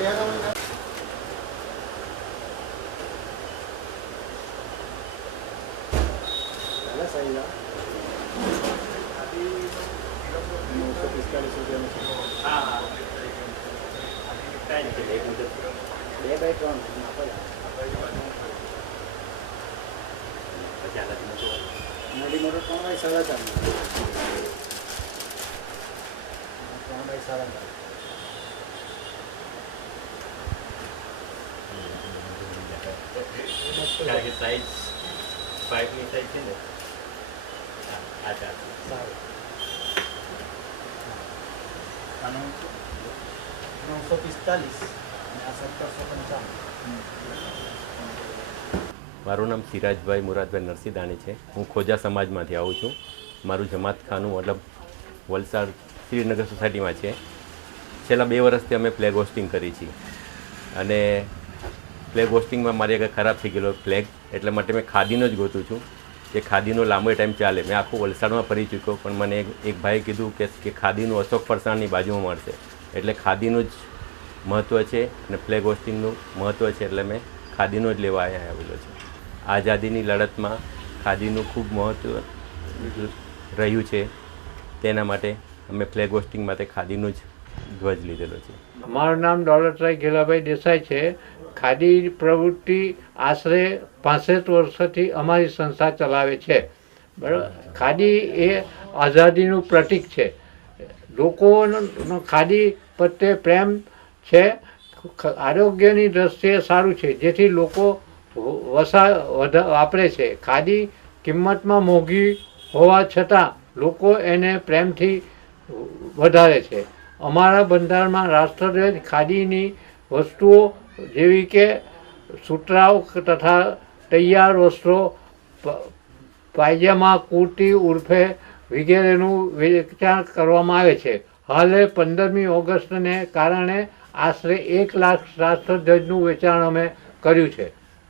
બે બાય ત્રણ મોટી મોટો ત્રણ બાય સાડા ચાર ત્રણ બાય સાડા કારણ કે સાઈઝ પાઇપની સાઈઝ છે ને આ ચાર સારું નવસો પિસ્તાલીસ સત્તરસો પંચાવન મારું નામ સિરાજભાઈ મુરાદભાઈ નરસિંહદાણી છે. હું ખોજા સમાજમાંથી આવું છું. મારું જમાત ખાનું મતલબ વલસાડ શ્રીનગર સોસાયટીમાં છે. છેલ્લા બે વર્ષથી અમે ફ્લેગ હોસ્ટિંગ કરી છીએ. અને ફ્લેગ હોસ્ટિંગમાં મારી આગળ ખરાબ થઈ ગયેલો ફ્લેગ એટલે માટે મેં ખાદીનો જ ગોતું છું. કે ખાદીનો લાંબો ટાઈમ ચાલે. મેં આખું વલસાડમાં ફરી ચૂક્યો, પણ મને એક ભાઈ કીધું કે કે ખાદીનું અશોક ફરસાણની બાજુમાં મળશે. એટલે ખાદીનું જ મહત્ત્વ છે અને ફ્લેગ હોસ્ટિંગનું મહત્ત્વ છે. એટલે મેં ખાદીનો જ લેવા અહીંયા આવેલો છું. આઝાદીની લડતમાં ખાદીનું ખૂબ મહત્ત્વ રહ્યું છે. તેના માટે અમે ફ્લેગ હોસ્ટિંગ માટે ખાદીનું જ ધ્વજ લીધેલો છે. મારું નામ દોલતરાય ઘેલાભાઈ દેસાઈ છે. ખાદી પ્રવૃત્તિ આશરે પાસઠ વર્ષથી અમારી સંસ્થા ચલાવે છે. બરાબર? ખાદી એ આઝાદીનું પ્રતીક છે. લોકોનો ખાદી પ્રત્યે પ્રેમ છે. આરોગ્યની દ્રષ્ટિએ સારું છે. જેથી લોકો વસા વાપરે છે. ખાદી કિંમતમાં મોંઘી હોવા છતાં લોકો એને પ્રેમથી વધારે છે. અમારા બંધારણમાં રાષ્ટ્રધ્વજ ખાદીની વસ્તુઓ જેવી કે સુતરાઉ તથા તૈયાર વસ્ત્રો પાયજામા, કુર્તી, ઉર્ફે વગેરેનું વેચાણ કરવામાં આવે છે. હાલે પંદરમી ઓગસ્ટને કારણે આશરે એક લાખ રાષ્ટ્રધ્વજનું વેચાણ અમે કર્યું છે.